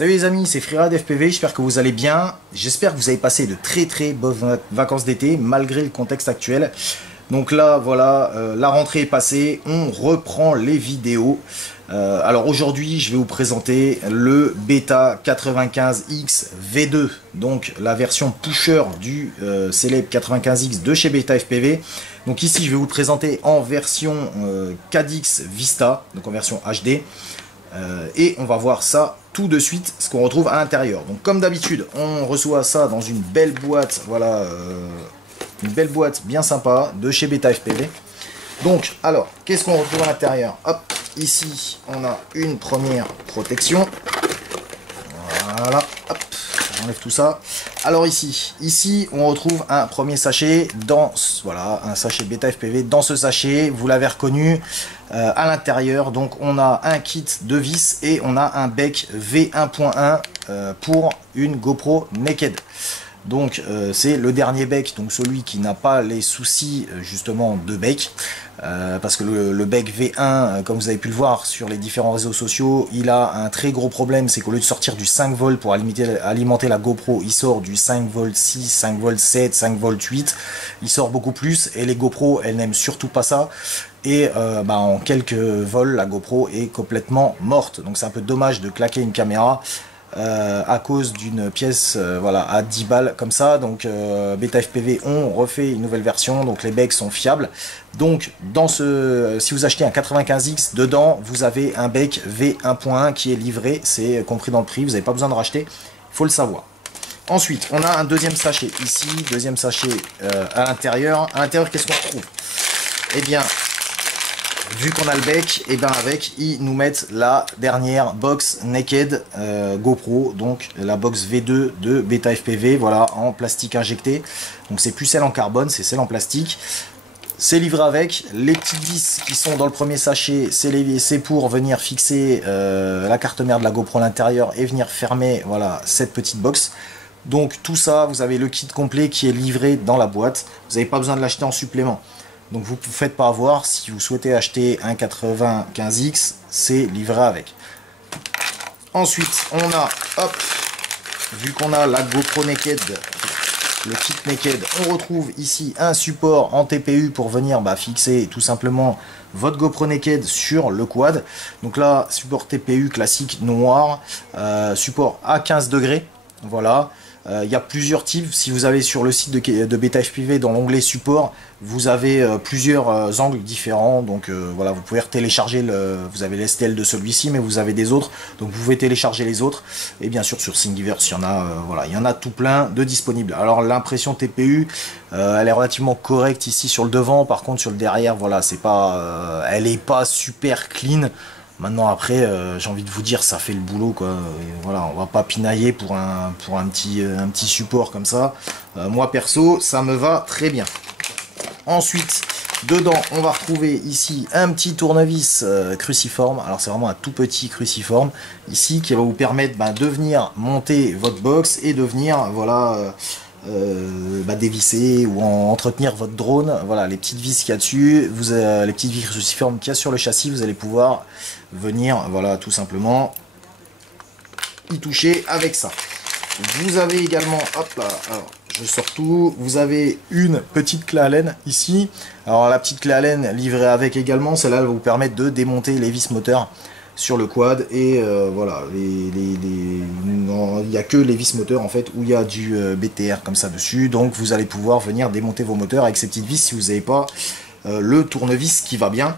Salut les amis, c'est Freeride FPV, j'espère que vous allez bien. J'espère que vous avez passé de très bonnes vacances d'été, malgré le contexte actuel. Donc là, voilà, la rentrée est passée, on reprend les vidéos. Alors aujourd'hui, je vais vous présenter le Beta 95X V2, donc la version pusher du célèbre 95X de chez Beta FPV. Donc ici, je vais vous le présenter en version CADX Vista, donc en version HD. Et on va voir ça tout de suite, ce qu'on retrouve à l'intérieur. Donc comme d'habitude, on reçoit ça dans une belle boîte, voilà, une belle boîte bien sympa de chez Beta FPV. Donc alors, qu'est-ce qu'on retrouve à l'intérieur? Hop, ici on a une première protection. Voilà, hop, j'enlève tout ça. Alors ici on retrouve un premier sachet dans, voilà, un sachet Beta FPV. Dans ce sachet, vous l'avez reconnu, à l'intérieur, donc on a un kit de vis et on a un bec V1.1 pour une GoPro Naked. Donc c'est le dernier bec, donc celui qui n'a pas les soucis justement de bec, parce que le bec V1, comme vous avez pu le voir sur les différents réseaux sociaux, il a un très gros problème, c'est qu'au lieu de sortir du 5 volts pour alimenter la GoPro, il sort du 5 volts 6, 5 volts 7, 5 volts 8, il sort beaucoup plus, et les GoPro, elles n'aiment surtout pas ça. Et en quelques vols, la GoPro est complètement morte. Donc c'est un peu dommage de claquer une caméra à cause d'une pièce voilà, à 10 balles comme ça. Donc Beta FPV ont refait une nouvelle version, donc les becs sont fiables. Donc dans si vous achetez un 95X, dedans vous avez un bec V1.1 qui est livré, c'est compris dans le prix, vous n'avez pas besoin de racheter, il faut le savoir. Ensuite, on a un deuxième sachet ici, deuxième sachet à l'intérieur. À l'intérieur, qu'est-ce qu'on retrouve? Eh bien, vu qu'on a le bec, et bien avec, ils nous mettent la dernière box Naked GoPro, donc la box V2 de Beta FPV, voilà, en plastique injecté. Donc c'est plus celle en carbone, c'est celle en plastique. C'est livré avec. Les petites vis qui sont dans le premier sachet, c'est pour venir fixer la carte mère de la GoPro à l'intérieur et venir fermer, voilà, cette petite box. Donc tout ça, vous avez le kit complet qui est livré dans la boîte. Vous n'avez pas besoin de l'acheter en supplément. Donc vous ne vous faites pas avoir, si vous souhaitez acheter un 95X, c'est livré avec. Ensuite, on a, hop, vu qu'on a la GoPro Naked, le kit Naked, on retrouve ici un support en TPU pour venir fixer tout simplement votre GoPro Naked sur le quad. Donc là, support TPU classique noir, support à 15 degrés, voilà. Il y a plusieurs types. Si vous allez sur le site de Beta FPV, dans l'onglet support, vous avez plusieurs angles différents. Donc voilà, vous pouvez télécharger vous avez l'STL de celui-ci, mais vous avez des autres. Donc vous pouvez télécharger les autres. Et bien sûr sur Thingiverse, il y en a, voilà, il y en a tout plein de disponibles. Alors l'impression TPU, elle est relativement correcte ici sur le devant. Par contre sur le derrière, voilà, c'est pas, elle est pas super clean. Maintenant après, j'ai envie de vous dire, ça fait le boulot quoi. Et voilà, on va pas pinailler pour un petit support comme ça. Moi perso, ça me va très bien. Ensuite, dedans, on va retrouver ici un petit tournevis cruciforme. Alors c'est vraiment un tout petit cruciforme ici qui va vous permettre de venir monter votre box et de venir voilà. Dévisser ou entretenir votre drone. Voilà, les petites vis qu'il y a dessus, les petites vis cruciformes qu'il y a sur le châssis, vous allez pouvoir venir, voilà, tout simplement y toucher avec ça. Vous avez également, hop là, alors je sors tout, vous avez une petite clé Allen ici. Alors la petite clé Allen livrée avec également, celle-là va vous permettre de démonter les vis moteurs sur le quad. Et voilà, il n'y a que les vis moteurs en fait où il y a du BTR comme ça dessus. Donc vous allez pouvoir venir démonter vos moteurs avec ces petites vis si vous n'avez pas le tournevis qui va bien.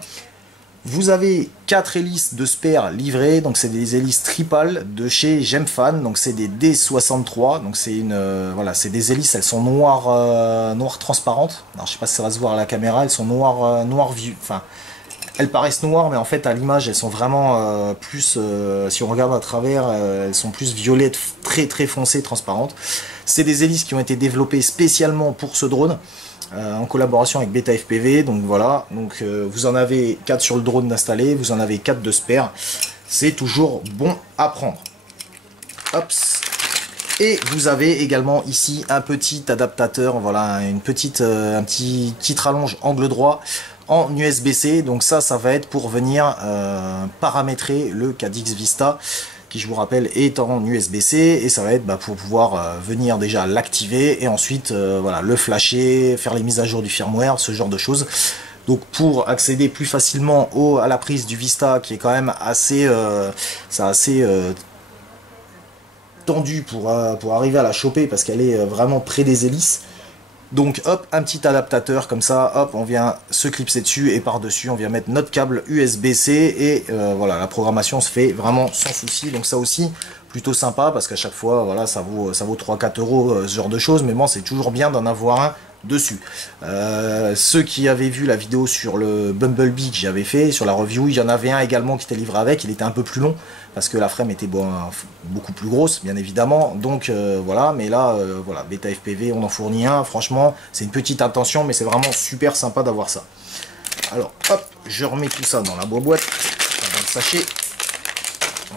Vous avez 4 hélices de spare livrées, donc c'est des hélices tripales de chez Gemfan, donc c'est des D63, donc c'est voilà, c'est des hélices, elles sont noires transparentes. Alors je sais pas si ça va se voir à la caméra, elles sont noires vives, enfin elles paraissent noires, mais en fait à l'image elles sont vraiment plus, si on regarde à travers, elles sont plus violettes, très foncées, transparentes. C'est des hélices qui ont été développées spécialement pour ce drone. En collaboration avec Beta FPV, donc voilà, donc vous en avez 4 sur le drone d'installer, vous en avez 4 de spare, c'est toujours bon à prendre. Hop. Et vous avez également ici un petit adaptateur, voilà, un petit kit rallonge angle droit en USB-C, donc ça va être pour venir paramétrer le CADX Vista qui je vous rappelle est en USB-C, et ça va être pour pouvoir venir déjà l'activer, et ensuite voilà, le flasher, faire les mises à jour du firmware, ce genre de choses. Donc pour accéder plus facilement à la prise du Vista, qui est quand même assez, tendu pour arriver à la choper, parce qu'elle est vraiment près des hélices. Donc hop, un petit adaptateur comme ça, hop, on vient se clipser dessus, et par-dessus on vient mettre notre câble USB-C, et voilà, la programmation se fait vraiment sans souci. Donc ça aussi, plutôt sympa, parce qu'à chaque fois, voilà, ça vaut 3-4 euros, ce genre de choses, mais bon, c'est toujours bien d'en avoir un dessus. Ceux qui avaient vu la vidéo sur le Bumblebee que j'avais fait, sur la review, il y en avait un également qui était livré avec, il était un peu plus long, parce que la frame était beaucoup plus grosse, bien évidemment, donc voilà, mais là, voilà, Beta FPV, on en fournit un, franchement, c'est une petite intention, mais c'est vraiment super sympa d'avoir ça. Alors, hop, je remets tout ça dans la boîte, dans le sachet,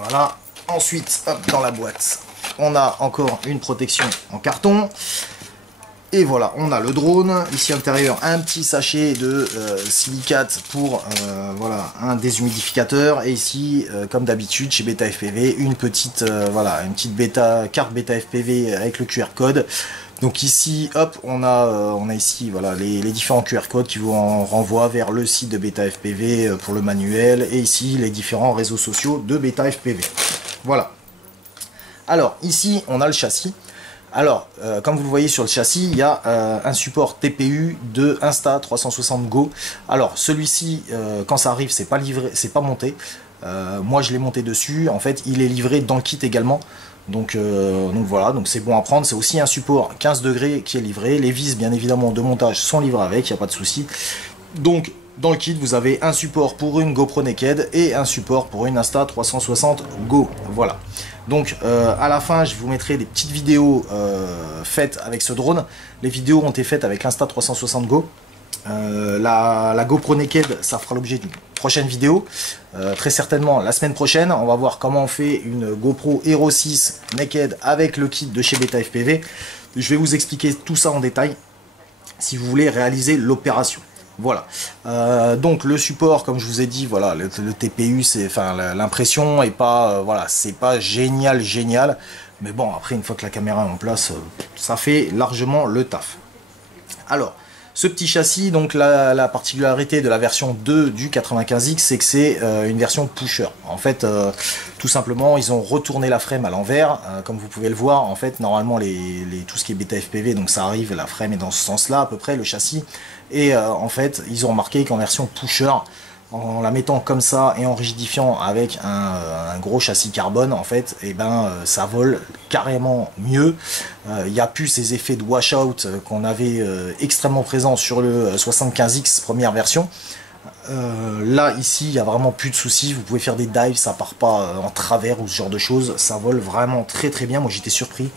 voilà, ensuite, hop, dans la boîte, on a encore une protection en carton. Et voilà, on a le drone, ici à l'intérieur un petit sachet de silicate pour voilà, un déshumidificateur, et ici comme d'habitude chez Beta FPV une petite voilà, une petite carte Beta FPV avec le QR code. Donc ici hop, on a ici voilà, les différents QR codes qui vous renvoient vers le site de Beta FPV pour le manuel, et ici les différents réseaux sociaux de Beta FPV. Voilà. Alors ici on a le châssis. Alors, comme vous le voyez sur le châssis, il y a un support TPU de Insta360 Go. Alors, celui-ci, quand ça arrive, c'est pas livré, c'est pas monté. Moi, je l'ai monté dessus. En fait, il est livré dans le kit également. Donc voilà, donc c'est bon à prendre. C'est aussi un support 15 degrés qui est livré. Les vis, bien évidemment, de montage sont livrées avec, il n'y a pas de souci. Donc, dans le kit, vous avez un support pour une GoPro Naked et un support pour une Insta360 Go. Voilà. Donc à la fin, je vous mettrai des petites vidéos faites avec ce drone. Les vidéos ont été faites avec l'Insta360 Go. La GoPro Naked, ça fera l'objet d'une prochaine vidéo. Très certainement la semaine prochaine. On va voir comment on fait une GoPro Hero 6 Naked avec le kit de chez Beta FPV. Je vais vous expliquer tout ça en détail si vous voulez réaliser l'opération. Voilà, donc le support, comme je vous ai dit, voilà, le TPU, c'est, enfin, l'impression est pas, voilà, c'est pas génial, mais bon, après, une fois que la caméra est en place, ça fait largement le taf. Alors, ce petit châssis, donc la particularité de la version 2 du 95X, c'est que c'est une version pusher. En fait, tout simplement, ils ont retourné la frame à l'envers, comme vous pouvez le voir. En fait, normalement, tout ce qui est Beta FPV, donc ça arrive, la frame est dans ce sens-là à peu près, le châssis. Et en fait, ils ont remarqué qu'en version pusher, en la mettant comme ça et en rigidifiant avec un gros châssis carbone, en fait, et ben ça vole carrément mieux. Il n'y a plus ces effets de washout qu'on avait extrêmement présents sur le 75X première version. Là ici il n'y a vraiment plus de soucis, vous pouvez faire des dives, ça part pas en travers ou ce genre de choses, ça vole vraiment très bien. Moi j'étais surpris,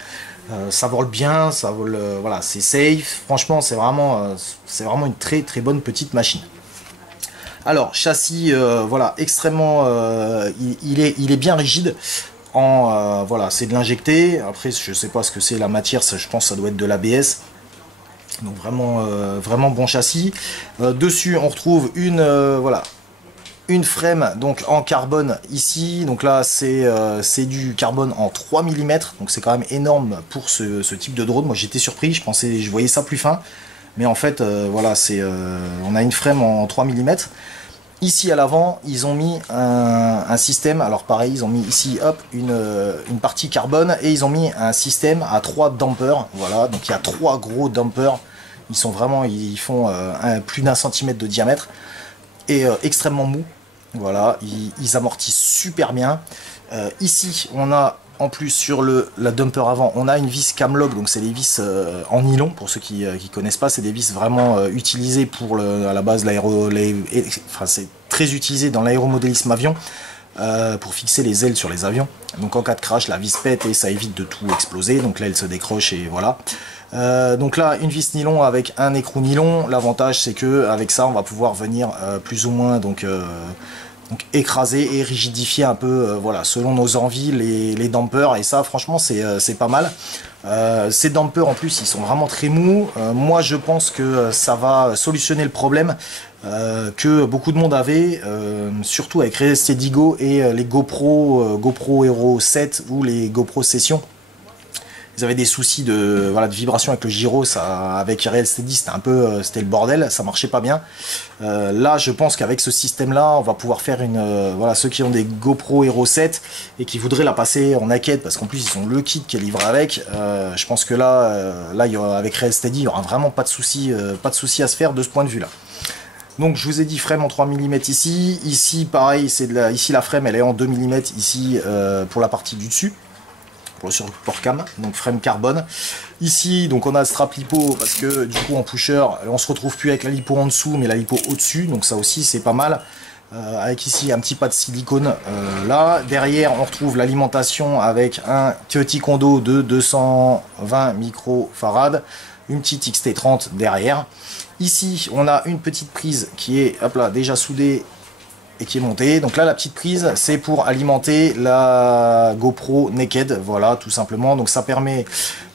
ça vole bien, ça vole, voilà, c'est safe, franchement c'est vraiment une très bonne petite machine. Alors châssis, voilà, extrêmement, il est bien rigide. Voilà, c'est de l'injecté. Après je sais pas ce que c'est la matière, ça, je pense que ça doit être de l'ABS. Donc vraiment bon châssis. Dessus on retrouve voilà, une frame donc en carbone ici. Donc là c'est du carbone en 3 mm, donc c'est quand même énorme pour ce type de drone. Moi j'étais surpris, je voyais ça plus fin, mais en fait voilà, on a une frame en 3 mm. Ici à l'avant ils ont mis un système, alors pareil, ils ont mis ici hop une partie carbone, et ils ont mis un système à 3 dampers. Voilà, donc il y a 3 gros dampers, ils font plus d'1 centimètre de diamètre, et extrêmement mou. Voilà, ils amortissent super bien. Ici on a en plus sur la dumper avant, on a une vis Camlog, donc c'est des vis en nylon, pour ceux qui connaissent pas, c'est des vis vraiment utilisées pour à la base enfin, c'est très utilisé dans l'aéromodélisme avion, pour fixer les ailes sur les avions. Donc en cas de crash, la vis pète et ça évite de tout exploser, donc là elle se décroche et voilà. Donc là une vis nylon avec un écrou nylon. L'avantage c'est que avec ça on va pouvoir venir plus ou moins donc donc écraser et rigidifier un peu, voilà, selon nos envies, les dampers, et ça franchement c'est pas mal. Ces dampers en plus ils sont vraiment très mous. Moi je pense que ça va solutionner le problème que beaucoup de monde avait, surtout avec Real Steady Go et les GoPro Hero 7 ou les GoPro Session. Ils avaient des soucis de, voilà, de vibration avec le gyro, ça, avec Real Steady c'était un peu, c'était le bordel, ça marchait pas bien. Là je pense qu'avec ce système là on va pouvoir faire une, voilà, ceux qui ont des GoPro Hero 7 et qui voudraient la passer en naked, parce qu'en plus ils ont le kit qui est livré avec, je pense que là, il y aura, avec Real Steady il y aura vraiment pas de soucis à se faire de ce point de vue là. Donc je vous ai dit frame en 3 mm ici, ici pareil, ici la frame elle est en 2 mm ici pour la partie du dessus, pour le support cam, donc frame carbone. Ici donc on a le strap lipo, parce que du coup en pusher on se retrouve plus avec la lipo en dessous mais la lipo au dessus, donc ça aussi c'est pas mal. Avec ici un petit pas de silicone là. Derrière on retrouve l'alimentation avec un petit condo de 220 microfarad, une petite XT30 derrière. Ici on a une petite prise qui est, hop là, déjà soudée et qui est montée. Donc là la petite prise c'est pour alimenter la GoPro Naked, voilà, tout simplement. Donc ça permet,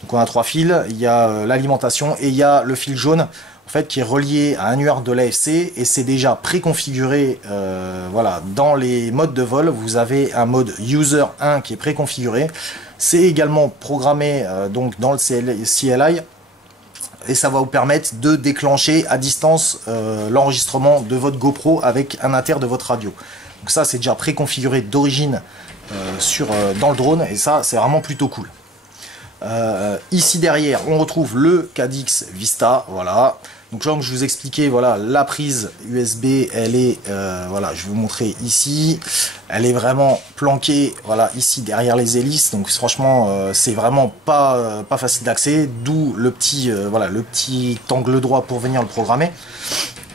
donc on a 3 fils, il y a l'alimentation et il y a le fil jaune en fait qui est relié à un UART de l'AFC, et c'est déjà préconfiguré. Voilà, dans les modes de vol vous avez un mode user 1 qui est préconfiguré, c'est également programmé donc dans le CLI, et ça va vous permettre de déclencher à distance l'enregistrement de votre GoPro avec un inter de votre radio. Donc ça c'est déjà préconfiguré d'origine dans le drone, et ça c'est vraiment plutôt cool. Ici derrière on retrouve le Cadix Vista, voilà. Donc là, comme je vous expliquais, voilà, la prise USB, elle est, voilà, je vais vous montrer ici, elle est vraiment planquée, voilà, ici derrière les hélices. Donc franchement, c'est vraiment pas facile d'accès, d'où le petit, voilà, le petit angle droit pour venir le programmer.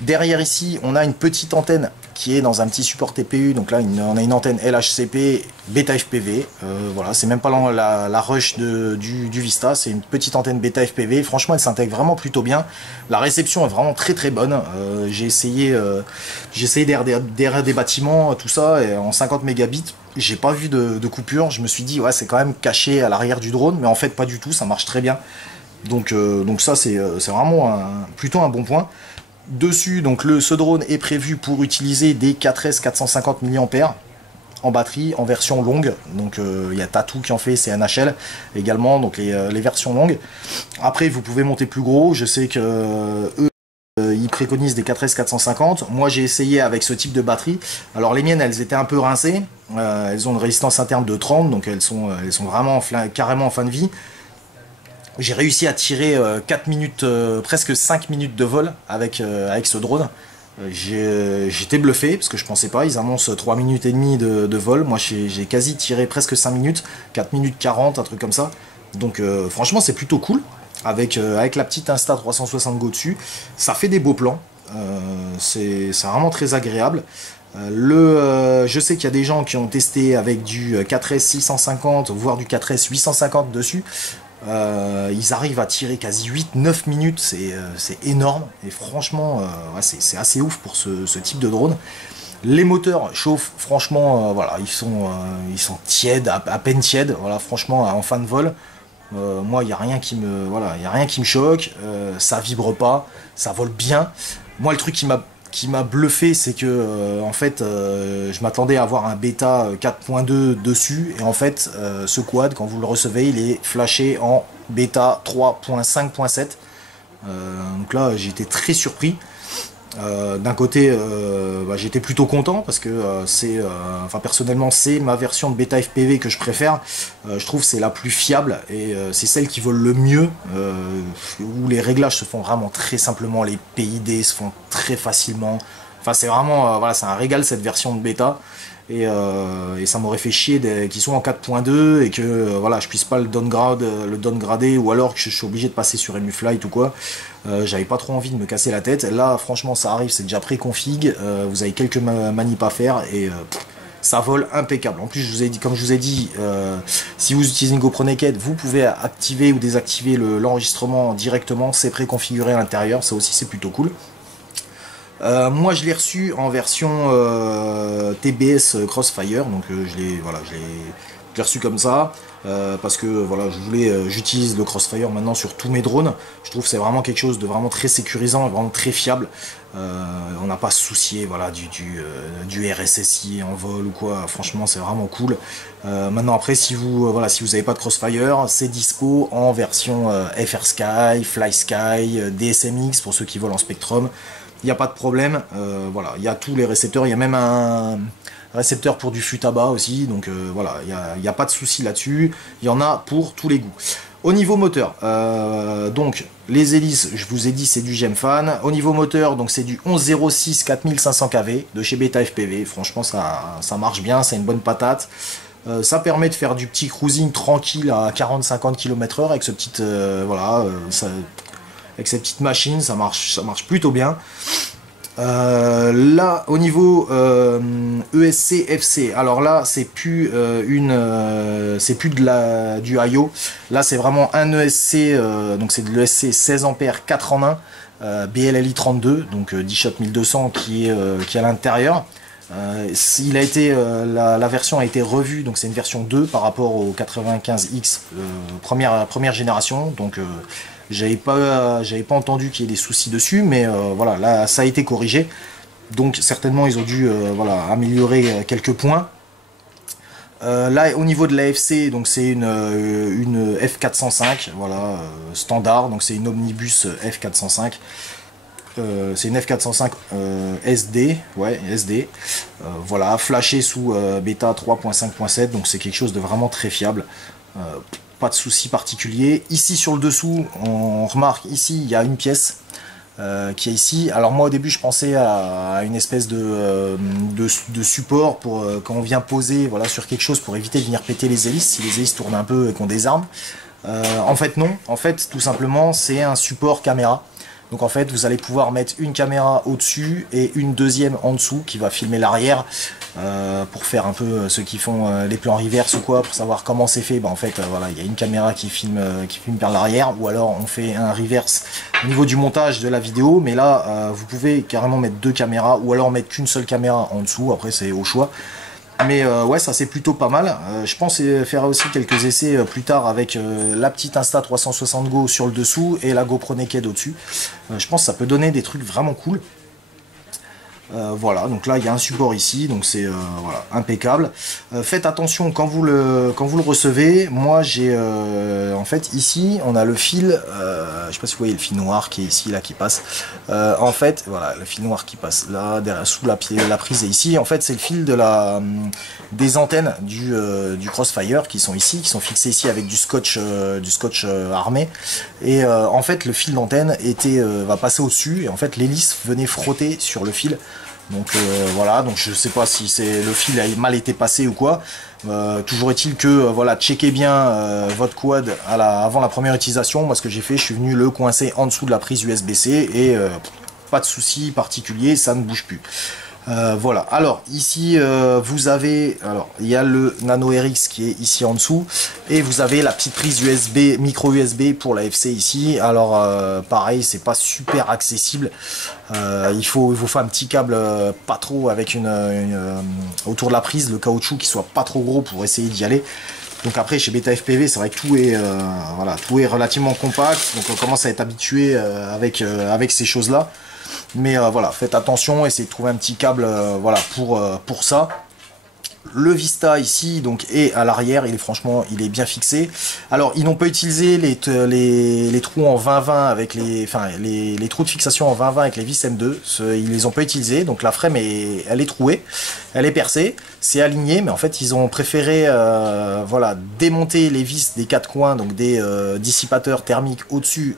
Derrière ici, on a une petite antenne qui est dans un petit support TPU. Donc là, on a une antenne LHCP bêta FPV. Voilà, c'est même pas la rush du Vista, c'est une petite antenne bêta FPV. Franchement, elle s'intègre vraiment plutôt bien. La réception est vraiment très bonne. J'ai essayé derrière des bâtiments, tout ça, et en 50 mégabits. J'ai pas vu de coupure. Je me suis dit, ouais, c'est quand même caché à l'arrière du drone, mais en fait, pas du tout. Ça marche très bien. Donc ça, c'est vraiment plutôt un bon point. Dessus, donc ce drone est prévu pour utiliser des 4S 450 mAh en batterie, en version longue. Donc il y a Tattoo qui en fait, c'est NHL également, donc les versions longues. Après, vous pouvez monter plus gros. Je sais que eux, ils préconisent des 4S 450. Moi, j'ai essayé avec ce type de batterie. Alors les miennes, elles étaient un peu rincées. Elles ont une résistance interne de 30, donc elles sont vraiment carrément en fin de vie. J'ai réussi à tirer 4 minutes, presque 5 minutes de vol avec ce drone. J'étais bluffé parce que je pensais pas, ils annoncent 3 minutes et demie de vol. Moi j'ai quasi tiré presque 5 minutes, 4 minutes 40, un truc comme ça. Donc franchement c'est plutôt cool. Avec la petite Insta360 Go dessus, ça fait des beaux plans. C'est vraiment très agréable. Je sais qu'il y a des gens qui ont testé avec du 4S 650, voire du 4S 850 dessus. Ils arrivent à tirer quasi 8-9 minutes, c'est énorme, et franchement ouais, c'est assez ouf pour ce type de drone. Les moteurs chauffent, franchement, voilà, ils sont tièdes, à peine tièdes, voilà, franchement en fin de vol. Moi il n'y a rien qui me, voilà, il y a rien qui me choque, ça vibre pas, ça vole bien. Moi le truc qui m'a bluffé, c'est que en fait je m'attendais à avoir un bêta 4.2 dessus, et en fait ce quad, quand vous le recevez, il est flashé en bêta 3.5.7. Donc là j'ai été très surpris. D'un côté j'étais plutôt content parce que enfin personnellement c'est ma version de bêta FPV que je préfère. Je trouve c'est la plus fiable, et c'est celle qui vole le mieux, où les réglages se font vraiment très simplement, les PID se font très facilement. Enfin c'est vraiment voilà, c'est un régal cette version de bêta, et ça m'aurait fait chier qu'ils soient en 4.2 et que voilà, je puisse pas le downgrader, ou alors que je suis obligé de passer sur EmuFlight ou quoi. J'avais pas trop envie de me casser la tête. Là franchement ça arrive, c'est déjà pré-config, vous avez quelques manips à faire, et ça vole impeccable. En plus je vous ai dit, comme je vous ai dit, si vous utilisez une GoPro Naked, vous pouvez activer ou désactiver l'enregistrement directement, c'est préconfiguré à l'intérieur, ça aussi c'est plutôt cool. Moi je l'ai reçu en version TBS Crossfire, donc je l'ai reçu comme ça. Parce que voilà, j'utilise le Crossfire maintenant sur tous mes drones. Je trouve que c'est vraiment quelque chose de vraiment très sécurisant et vraiment très fiable. On n'a pas à se soucier voilà, du RSSI en vol ou quoi. Franchement, c'est vraiment cool. Maintenant, après, si vous n'avez pas de Crossfire, c'est dispo en version FR Sky, Fly Sky, DSMX pour ceux qui volent en Spectrum. Il n'y a pas de problème. Voilà, il y a tous les récepteurs. Il y a même un récepteur pour du Futaba aussi, donc voilà, il n'y a pas de souci là-dessus, il y en a pour tous les goûts. Au niveau moteur, donc les hélices, je vous ai dit c'est du Gemfan. Au niveau moteur, donc c'est du 1106 4500 kV de chez Beta FPV, franchement ça marche bien, c'est une bonne patate. Ça permet de faire du petit cruising tranquille à 40-50 km/h avec ce petit avec ces petites machines, ça marche plutôt bien. Là au niveau ESC FC, alors là c'est plus du IO, là c'est vraiment un ESC, donc c'est de l'ESC 16 ampères 4 en 1 BLLI 32, donc 10 shot 1200 qui est à l'intérieur. La version a été revue, donc c'est une version 2 par rapport au 95X première génération, donc j'avais pas entendu qu'il y ait des soucis dessus, mais voilà, là ça a été corrigé, donc certainement ils ont dû améliorer quelques points. Là au niveau de la FC, donc c'est une F405, voilà, standard, donc c'est une omnibus F405. C'est une F405 SD, ouais, SD. Voilà, flashé sous bêta 3.5.7, donc c'est quelque chose de vraiment très fiable. Pas de souci particulier. Ici sur le dessous, on remarque ici il y a une pièce qui est ici. Alors moi au début je pensais à une espèce de support pour quand on vient poser voilà, sur quelque chose pour éviter de venir péter les hélices, si les hélices tournent un peu et qu'on désarme. En fait non, en fait tout simplement c'est un support caméra. Donc en fait vous allez pouvoir mettre une caméra au-dessus et une deuxième en dessous qui va filmer l'arrière pour faire un peu ceux qui font les plans reverse ou quoi, pour savoir comment c'est fait. Bah, en fait voilà, il y a une caméra qui filme vers l'arrière, ou alors on fait un reverse au niveau du montage de la vidéo, mais là vous pouvez carrément mettre deux caméras ou alors mettre qu'une seule caméra en dessous, après c'est au choix. Mais ouais, ça c'est plutôt pas mal. Je pense faire aussi quelques essais plus tard avec la petite Insta360 Go sur le dessous et la GoPro Naked au-dessus. Je pense que ça peut donner des trucs vraiment cool. Voilà, donc là il y a un support ici, donc c'est voilà, impeccable. Faites attention quand vous le recevez. Moi j'ai en fait ici on a le fil, je sais pas si vous voyez le fil noir qui est ici là qui passe. En fait voilà, le fil noir qui passe là derrière, sous la prise est ici. En fait c'est le fil de des antennes du Crossfire qui sont ici, qui sont fixées ici avec du scotch armé. Et en fait le fil d'antenne va passer au-dessus et en fait l'hélice venait frotter sur le fil. Donc voilà, donc je sais pas si le fil a mal été passé ou quoi. Toujours est-il que voilà, checkez bien votre quad avant la première utilisation. Moi ce que j'ai fait, je suis venu le coincer en dessous de la prise USB-C et pas de souci particulier, ça ne bouge plus. Voilà, alors ici vous avez, alors il y a le Nano RX qui est ici en dessous et vous avez la petite prise USB, micro USB pour la FC ici. Alors pareil, c'est pas super accessible, il vous faut un petit câble pas trop avec autour de la prise, le caoutchouc qui soit pas trop gros pour essayer d'y aller. Donc après chez Beta FPV c'est vrai que tout est relativement compact, donc on commence à être habitué avec ces choses là. Mais voilà, faites attention, essayez de trouver un petit câble voilà, pour ça. Le Vista ici donc est à l'arrière, il est bien fixé. Alors ils n'ont pas utilisé les trous en 20-20 avec les trous de fixation en 20-20 avec les vis M2, ils les ont pas utilisés, donc la frame elle est trouée, elle est percée, c'est aligné, mais en fait ils ont préféré voilà, démonter les vis des quatre coins, donc des dissipateurs thermiques au-dessus.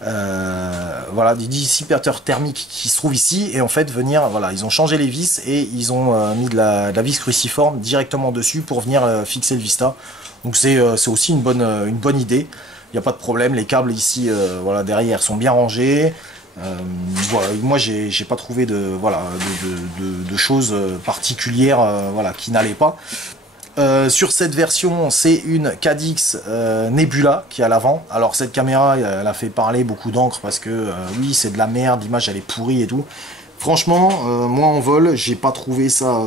Voilà, des dissipateurs thermiques qui se trouvent ici, et en fait venir, voilà, ils ont changé les vis et ils ont mis de la vis cruciforme directement dessus pour venir fixer le Vista. Donc c'est aussi une bonne idée, il n'y a pas de problème. Les câbles ici voilà, derrière sont bien rangés. Voilà, moi j'ai pas trouvé de choses particulières voilà, qui n'allaient pas. Sur cette version, c'est une Cadix Nebula qui est à l'avant. Alors cette caméra, elle a fait parler beaucoup d'encre parce que oui, c'est de la merde, l'image elle est pourrie et tout. Franchement, moi en vol, j'ai pas trouvé ça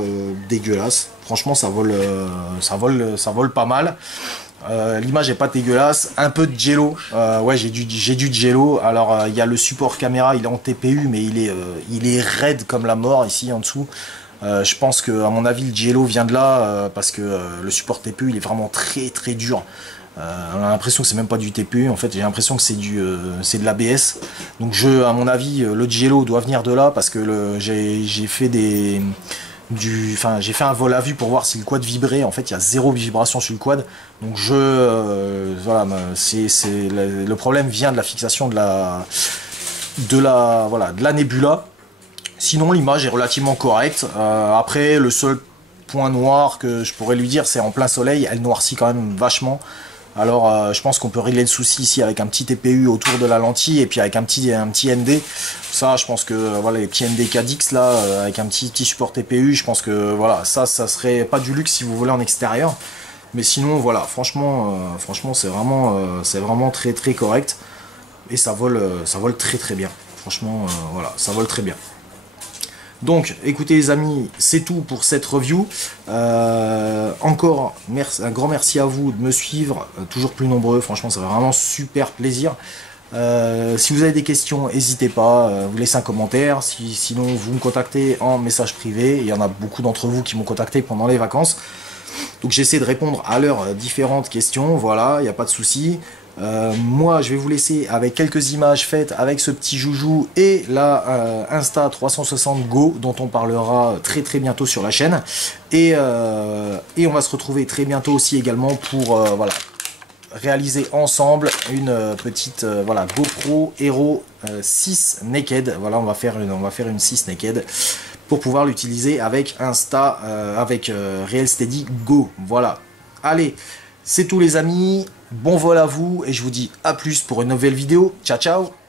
dégueulasse. Franchement, ça vole pas mal. L'image est pas dégueulasse. Un peu de jello. Ouais, j'ai du jello. Alors, il y a le support caméra, il est en TPU, mais il est raide comme la mort ici en dessous. Je pense que, à mon avis, le jello vient de là parce que le support TPU, il est vraiment très très dur. On a l'impression que c'est même pas du TPU, en fait j'ai l'impression que c'est de l'ABS. Donc à mon avis le jello doit venir de là parce que j'ai fait j'ai fait un vol à vue pour voir si le quad vibrait. En fait il y a zéro vibration sur le quad. Donc voilà, le problème vient de la fixation de la nébula. Sinon l'image est relativement correcte. Après le seul point noir que je pourrais lui dire, c'est en plein soleil, elle noircit quand même vachement. Alors je pense qu'on peut régler le souci ici avec un petit TPU autour de la lentille et puis avec un petit ND. Ça je pense que voilà, les petits ND Cadix là avec un petit support TPU, je pense que voilà, ça serait pas du luxe si vous voulez en extérieur. Mais sinon voilà, franchement c'est vraiment très très correct et ça vole très très bien. Franchement voilà, ça vole très bien. Donc, écoutez les amis, c'est tout pour cette review. Encore un grand merci à vous de me suivre, toujours plus nombreux, franchement ça fait vraiment super plaisir. Si vous avez des questions, n'hésitez pas, vous laissez un commentaire, sinon vous me contactez en message privé, il y en a beaucoup d'entre vous qui m'ont contacté pendant les vacances. Donc j'essaie de répondre à leurs différentes questions, voilà, il n'y a pas de souci. Moi je vais vous laisser avec quelques images faites avec ce petit joujou et la Insta360 Go dont on parlera très très bientôt sur la chaîne et on va se retrouver très bientôt aussi également pour voilà, réaliser ensemble une petite voilà, GoPro Hero 6 Naked. Voilà, on va faire une 6 Naked pour pouvoir l'utiliser avec avec Real Steady Go. Voilà, allez, c'est tout les amis, bon vol à vous et je vous dis à plus pour une nouvelle vidéo. Ciao ciao.